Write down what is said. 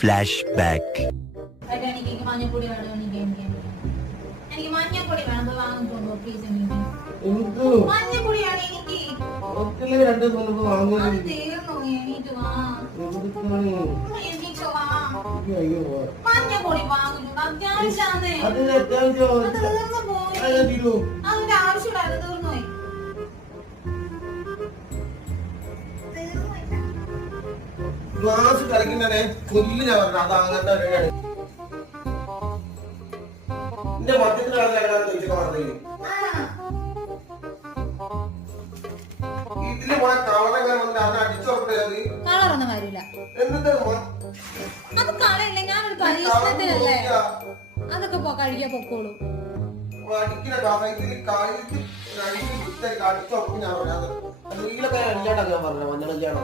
Flash back. എനിക്ക് മഞ്ഞപ്പൊടി വേണം, എനിക്ക് മഞ്ഞപ്പൊടി വേണം, വാങ്ങിക്കൊണ്ടോ പ്ലീസ്. മഞ്ഞപ്പൊടിയാണ് എനിക്ക് അത് തീർന്നു. എണീറ്റ് വാ, എണീറ്റ് വാ. മഞ്ഞപ്പൊടി വാങ്ങിച്ചു അത്യാവശ്യമാണ്. തീർന്നു പോയി. അതിന്റെ ആവശ്യമില്ലാതെ തീർന്നു പോയി. ഗ്ലാസ് കളിക്കുന്നേ കൊല്ലു ഞാൻ പറഞ്ഞു. അത് അങ്ങനത്തെ എന്റെ മദ്യത്തിനാണ് ചോദിച്ചൊക്കെ പറഞ്ഞത്. ഇതില് പോണ കളറെങ്ങനെ വന്നിട്ട് അതിനെ അടിച്ചുറപ്പില്ല. കളറൊന്നും വരില്ല. എന്നിട്ട് അത് കളയില്ല, ഞാനൊരു പരീക്ഷണത്തിനല്ലേ. അതൊക്കെ കഴിക്കാൻ പൊക്കോളൂ. അടിക്കുന്ന ഗ്ലാസ് കളിച്ച് അടിച്ചുറപ്പ് ഞാൻ പറഞ്ഞത്. നീലൊക്കെ അടിച്ചാണ്ടാക്കാൻ പറഞ്ഞു. മഞ്ഞൾ അടിച്ചാണോ?